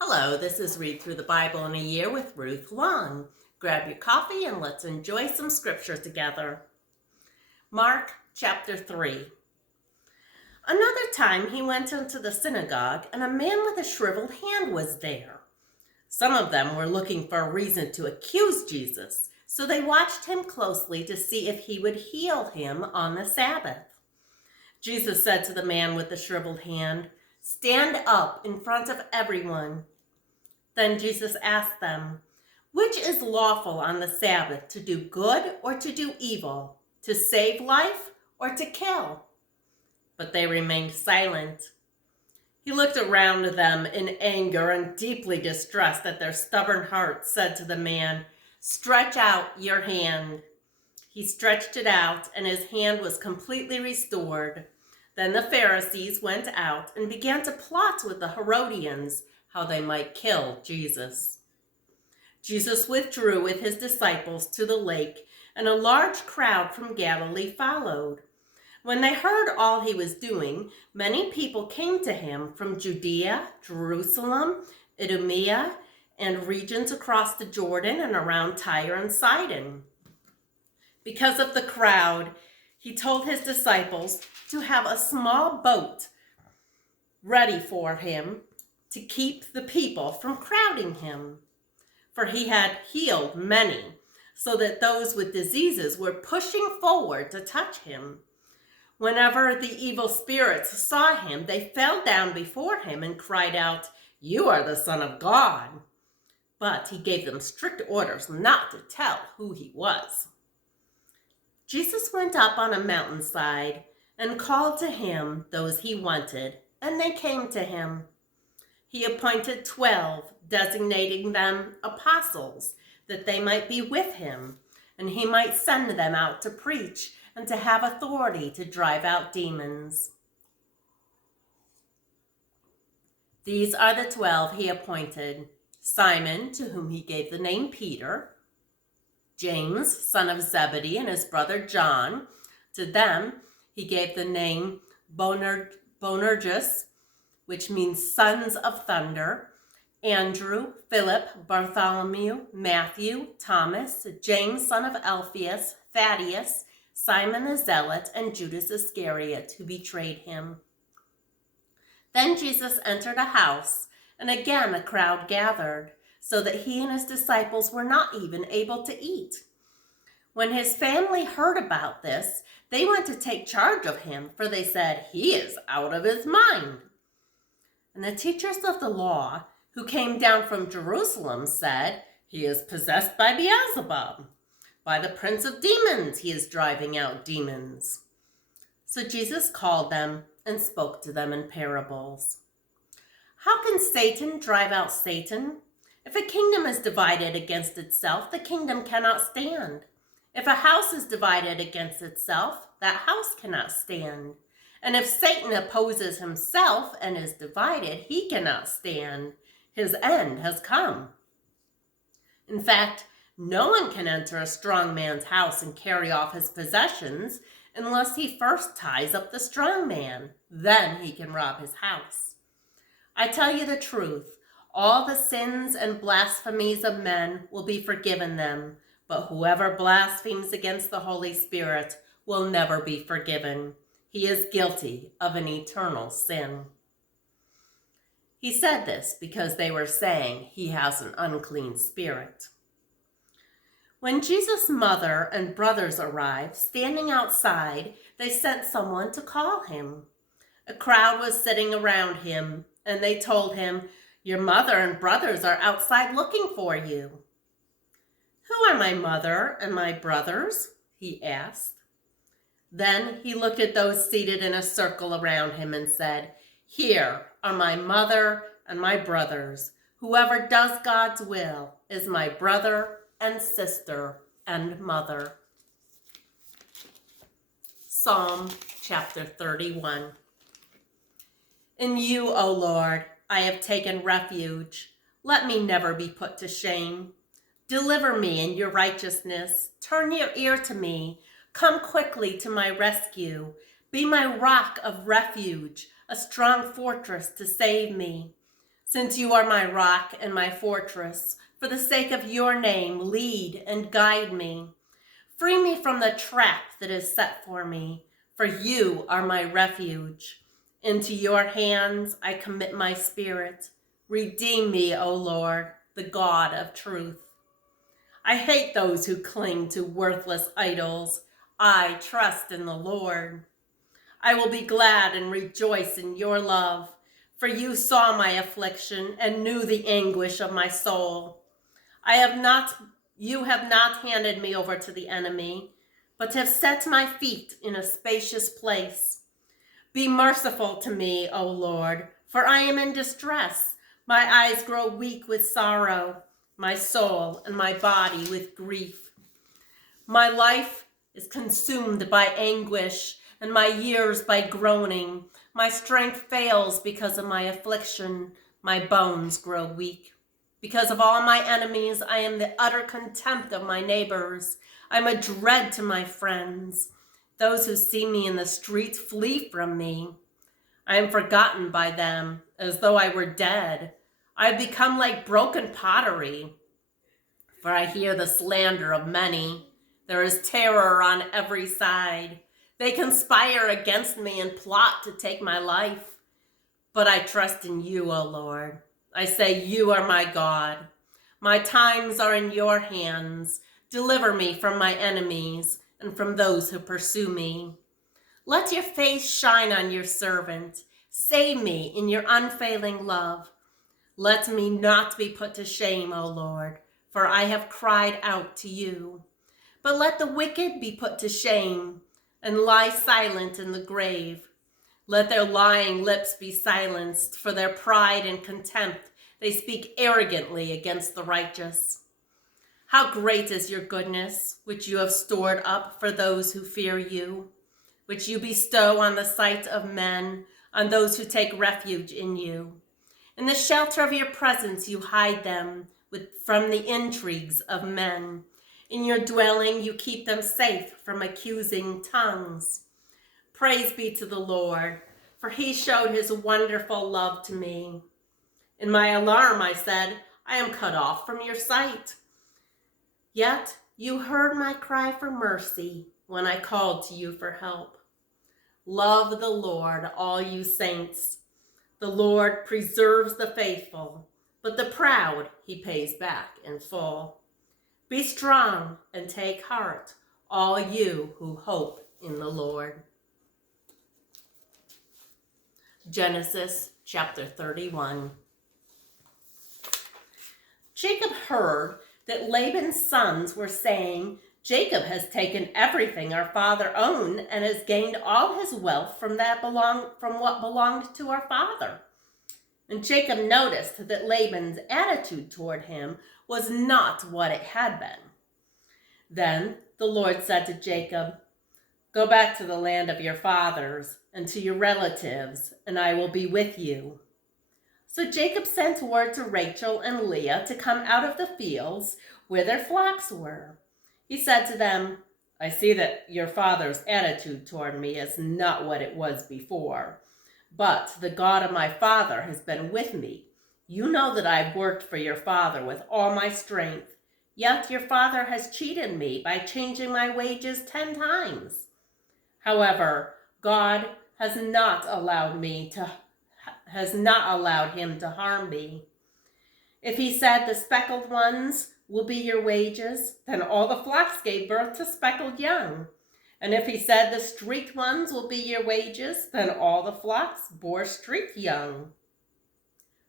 Hello, this is Read Through the Bible in a Year with Ruth Long. Grab your coffee and let's enjoy some scripture together. Mark chapter 3. Another time he went into the synagogue, and a man with a shriveled hand was there. Some of them were looking for a reason to accuse Jesus, so they watched him closely to see if he would heal him on the Sabbath. Jesus said to the man with the shriveled hand, "Stand up in front of everyone." Then Jesus asked them, "Which is lawful on the Sabbath, to do good or to do evil, to save life or to kill?" But they remained silent. He looked around them in anger and deeply distressed at their stubborn hearts, said to the man, "Stretch out your hand." He stretched it out, and his hand was completely restored. Then the Pharisees went out and began to plot with the Herodians how they might kill Jesus. Jesus withdrew with his disciples to the lake, and a large crowd from Galilee followed. When they heard all he was doing, many people came to him from Judea, Jerusalem, Idumea, and regions across the Jordan and around Tyre and Sidon. Because of the crowd, he told his disciples to have a small boat ready for him to keep the people from crowding him. For he had healed many, so that those with diseases were pushing forward to touch him. Whenever the evil spirits saw him, they fell down before him and cried out, "You are the Son of God." But he gave them strict orders not to tell who he was. Jesus went up on a mountainside and called to him those he wanted, and they came to him. He appointed 12, designating them apostles, that they might be with him, and he might send them out to preach and to have authority to drive out demons. These are the 12 he appointed: Simon, to whom he gave the name Peter; James, son of Zebedee, and his brother John. To them he gave the name Boanerges, which means sons of thunder; Andrew, Philip, Bartholomew, Matthew, Thomas, James, son of Alphaeus, Thaddeus, Simon the Zealot, and Judas Iscariot, who betrayed him. Then Jesus entered a house, and again a crowd gathered, so that he and his disciples were not even able to eat. When his family heard about this, they went to take charge of him, for they said, "He is out of his mind." And the teachers of the law, who came down from Jerusalem, said, "He is possessed by Beelzebub. By the prince of demons he is driving out demons." So Jesus called them and spoke to them in parables. "How can Satan drive out Satan? If a kingdom is divided against itself, the kingdom cannot stand. If a house is divided against itself, that house cannot stand. And if Satan opposes himself and is divided, he cannot stand. His end has come. In fact, no one can enter a strong man's house and carry off his possessions unless he first ties up the strong man. Then he can rob his house. I tell you the truth, all the sins and blasphemies of men will be forgiven them, but whoever blasphemes against the Holy Spirit will never be forgiven. He is guilty of an eternal sin." He said this because they were saying he has an unclean spirit. When Jesus' mother and brothers arrived, standing outside, they sent someone to call him. A crowd was sitting around him, and they told him, "Your mother and brothers are outside looking for you." "Who are my mother and my brothers?" he asked. Then he looked at those seated in a circle around him and said, "Here are my mother and my brothers. Whoever does God's will is my brother and sister and mother." Psalm chapter 31. In you, O Lord, I have taken refuge. Let me never be put to shame. Deliver me in your righteousness. Turn your ear to me. Come quickly to my rescue. Be my rock of refuge, a strong fortress to save me. Since you are my rock and my fortress, for the sake of your name, lead and guide me. Free me from the trap that is set for me, for you are my refuge. Into your hands I commit my spirit. Redeem me, O Lord, the God of truth. I hate those who cling to worthless idols. I trust in the Lord. I will be glad and rejoice in your love, for you saw my affliction and knew the anguish of my soul. You have not handed me over to the enemy, but have set my feet in a spacious place. Be merciful to me, O Lord, for I am in distress. My eyes grow weak with sorrow, my soul and my body with grief. My life is consumed by anguish, and my years by groaning. My strength fails because of my affliction. My bones grow weak. Because of all my enemies, I am the utter contempt of my neighbors. I'm a dread to my friends. Those who see me in the streets flee from me. I am forgotten by them, as though I were dead. I have become like broken pottery, for I hear the slander of many. There is terror on every side. They conspire against me and plot to take my life. But I trust in you, O Lord. I say, you are my God. My times are in your hands. Deliver me from my enemies and from those who pursue me. Let your face shine on your servant. Save me in your unfailing love. Let me not be put to shame, O Lord, for I have cried out to you. But let the wicked be put to shame and lie silent in the grave. Let their lying lips be silenced, for their pride and contempt. They speak arrogantly against the righteous. How great is your goodness, which you have stored up for those who fear you, which you bestow on the sight of men, on those who take refuge in you. In the shelter of your presence you hide them from the intrigues of men. In your dwelling you keep them safe from accusing tongues. Praise be to the Lord, for he showed his wonderful love to me. In my alarm I said, I am cut off from your sight. Yet you heard my cry for mercy when I called to you for help. Love the Lord, all you saints. The Lord preserves the faithful, but the proud he pays back in full. Be strong and take heart, all you who hope in the Lord. Genesis chapter 31. Jacob heard that Laban's sons were saying, Jacob has taken everything our father owned and has gained all his wealth from what belonged to our father. And Jacob noticed that Laban's attitude toward him was not what it had been. Then the Lord said to Jacob, Go back to the land of your fathers and to your relatives, and I will be with you. So Jacob sent word to Rachel and Leah to come out of the fields where their flocks were. He said to them, I see that your father's attitude toward me is not what it was before, but the God of my father has been with me. You know that I've worked for your father with all my strength, yet your father has cheated me by changing my wages 10 times. However, God has not allowed him to harm me. If he said the speckled ones will be your wages, then all the flocks gave birth to speckled young. And if he said the streaked ones will be your wages, then all the flocks bore streaked young.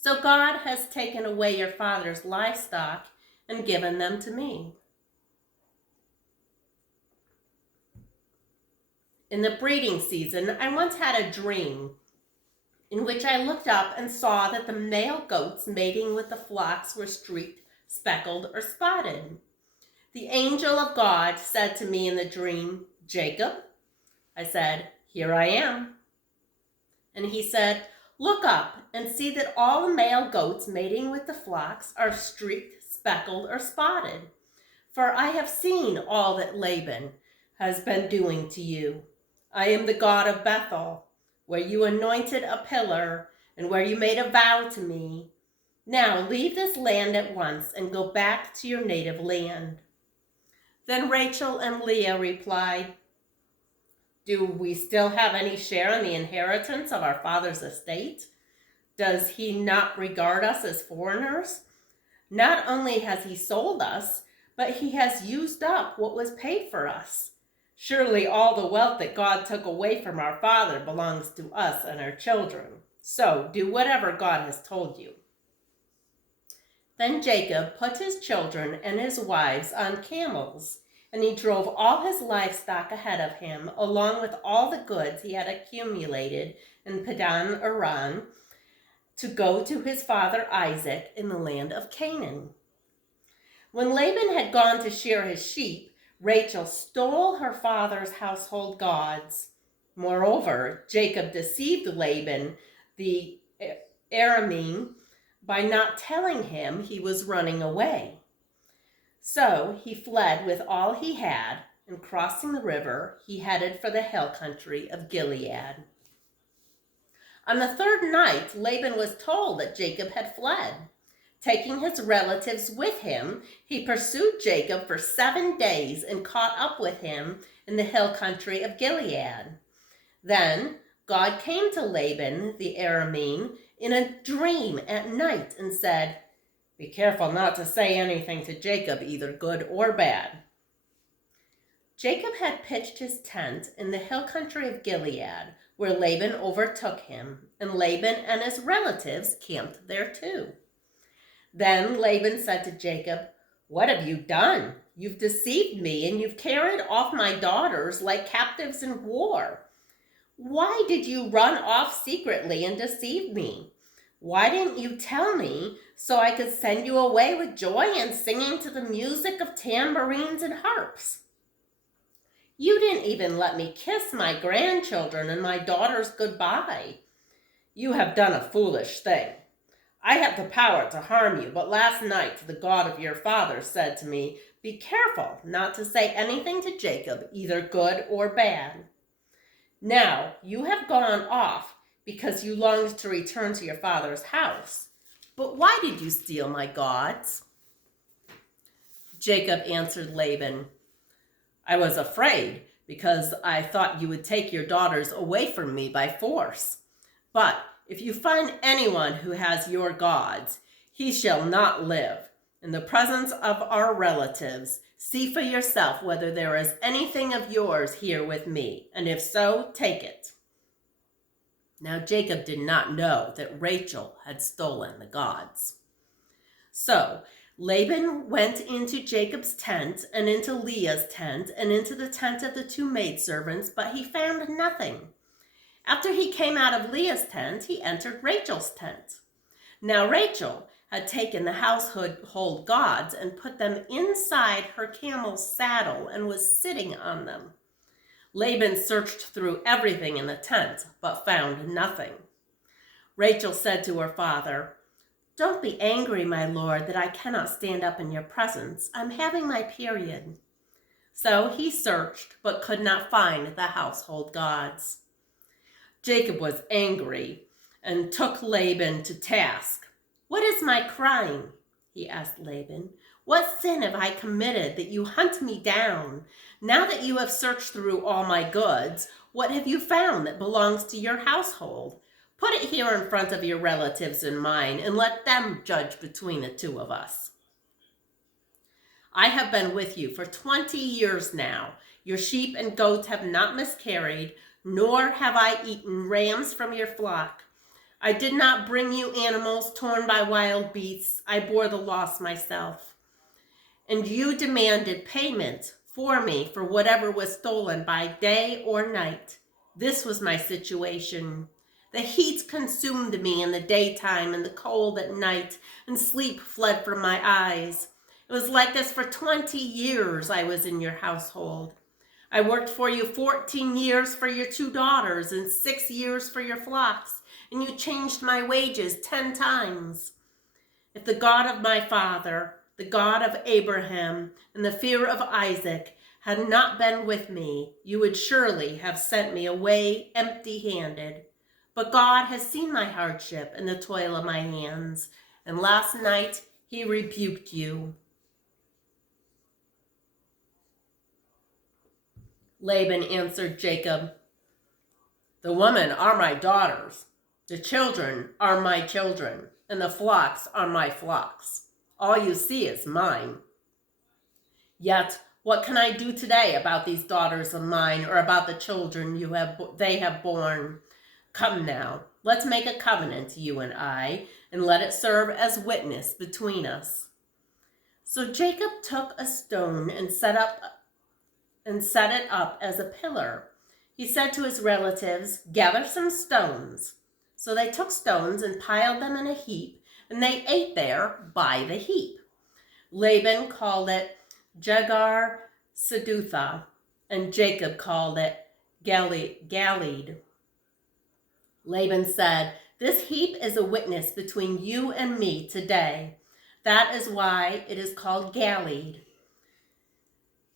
So God has taken away your father's livestock and given them to me. In the breeding season, I once had a dream in which I looked up and saw that the male goats mating with the flocks were streaked, speckled, or spotted. The angel of God said to me in the dream, Jacob? I said, Here I am. And he said, Look up and see that all the male goats mating with the flocks are streaked, speckled, or spotted. For I have seen all that Laban has been doing to you. I am the God of Bethel, where you anointed a pillar and where you made a vow to me. Now leave this land at once and go back to your native land." Then Rachel and Leah replied, "Do we still have any share in the inheritance of our father's estate? Does he not regard us as foreigners? Not only has he sold us, but he has used up what was paid for us. Surely all the wealth that God took away from our father belongs to us and our children. So do whatever God has told you." Then Jacob put his children and his wives on camels, and he drove all his livestock ahead of him, along with all the goods he had accumulated in Padan Aram, to go to his father Isaac in the land of Canaan. When Laban had gone to shear his sheep, Rachel stole her father's household gods. Moreover, Jacob deceived Laban the Aramean by not telling him he was running away. So he fled with all he had, and crossing the river, he headed for the hill country of Gilead. On the third night, Laban was told that Jacob had fled. Taking his relatives with him, he pursued Jacob for 7 days and caught up with him in the hill country of Gilead. Then God came to Laban the Aramean in a dream at night and said, "Be careful not to say anything to Jacob, either good or bad." Jacob had pitched his tent in the hill country of Gilead, where Laban overtook him, and Laban and his relatives camped there too. Then Laban said to Jacob, "What have you done? You've deceived me, and you've carried off my daughters like captives in war. Why did you run off secretly and deceive me? Why didn't you tell me so I could send you away with joy and singing to the music of tambourines and harps? You didn't even let me kiss my grandchildren and my daughters goodbye. You have done a foolish thing. I have the power to harm you, but last night the God of your father said to me, 'Be careful not to say anything to Jacob, either good or bad.' Now you have gone off because you longed to return to your father's house. But why did you steal my gods?" Jacob answered Laban, "I was afraid because I thought you would take your daughters away from me by force. But if you find anyone who has your gods, he shall not live. In the presence of our relatives, see for yourself whether there is anything of yours here with me, and if so, take it." Now Jacob did not know that Rachel had stolen the gods. So Laban went into Jacob's tent and into Leah's tent and into the tent of the 2 maidservants, but he found nothing. After he came out of Leah's tent, he entered Rachel's tent. Now Rachel had taken the household gods and put them inside her camel's saddle and was sitting on them. Laban searched through everything in the tent, but found nothing. Rachel said to her father, "Don't be angry, my lord, that I cannot stand up in your presence. I'm having my period." So he searched, but could not find the household gods. Jacob was angry and took Laban to task. "What is my crime?" he asked Laban. "What sin have I committed that you hunt me down? Now that you have searched through all my goods, what have you found that belongs to your household? Put it here in front of your relatives and mine, and let them judge between the 2 of us. I have been with you for 20 years now. Your sheep and goats have not miscarried, nor have I eaten rams from your flock. I did not bring you animals torn by wild beasts. I bore the loss myself. And you demanded payment for me for whatever was stolen by day or night. This was my situation. The heat consumed me in the daytime and the cold at night, and sleep fled from my eyes. It was like this for 20 years I was in your household. I worked for you 14 years for your 2 daughters and 6 years for your flocks, and you changed my wages 10 times. If the God of my father, the God of Abraham, and the fear of Isaac had not been with me, you would surely have sent me away empty-handed. But God has seen my hardship and the toil of my hands, and last night he rebuked you." Laban answered Jacob, "The women are my daughters, the children are my children, and the flocks are my flocks. All you see is mine. Yet, what can I do today about these daughters of mine, or about the children they have borne? Come now, let's make a covenant, you and I, and let it serve as witness between us." So Jacob took a stone and set it up as a pillar. He said to his relatives, "Gather some stones." So they took stones and piled them in a heap, and they ate there by the heap. Laban called it Jegar Sedutha, and Jacob called it Galeed. Laban said, "This heap is a witness between you and me today. That is why it is called Galeed."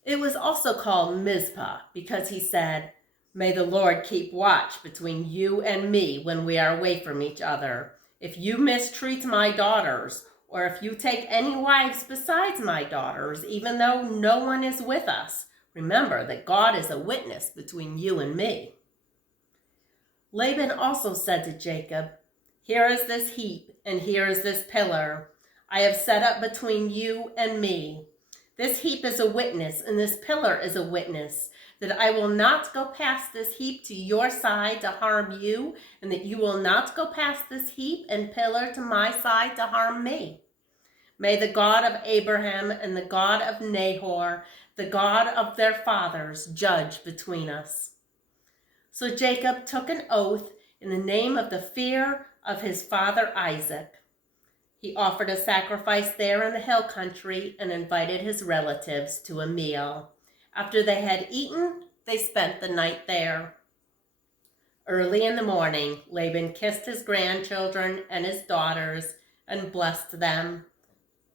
It was also called Mizpah, because he said, "May the Lord keep watch between you and me when we are away from each other. If you mistreat my daughters, or if you take any wives besides my daughters, even though no one is with us, remember that God is a witness between you and me." Laban also said to Jacob, "Here is this heap, and here is this pillar I have set up between you and me. This heap is a witness, and this pillar is a witness, that I will not go past this heap to your side to harm you, and that you will not go past this heap and pillar to my side to harm me. May the God of Abraham and the God of Nahor, the God of their fathers, judge between us." So Jacob took an oath in the name of the fear of his father Isaac. He offered a sacrifice there in the hill country and invited his relatives to a meal. After they had eaten, they spent the night there. Early in the morning, Laban kissed his grandchildren and his daughters and blessed them.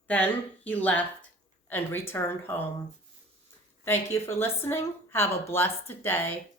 Then he left and returned home. Thank you for listening. Have a blessed day.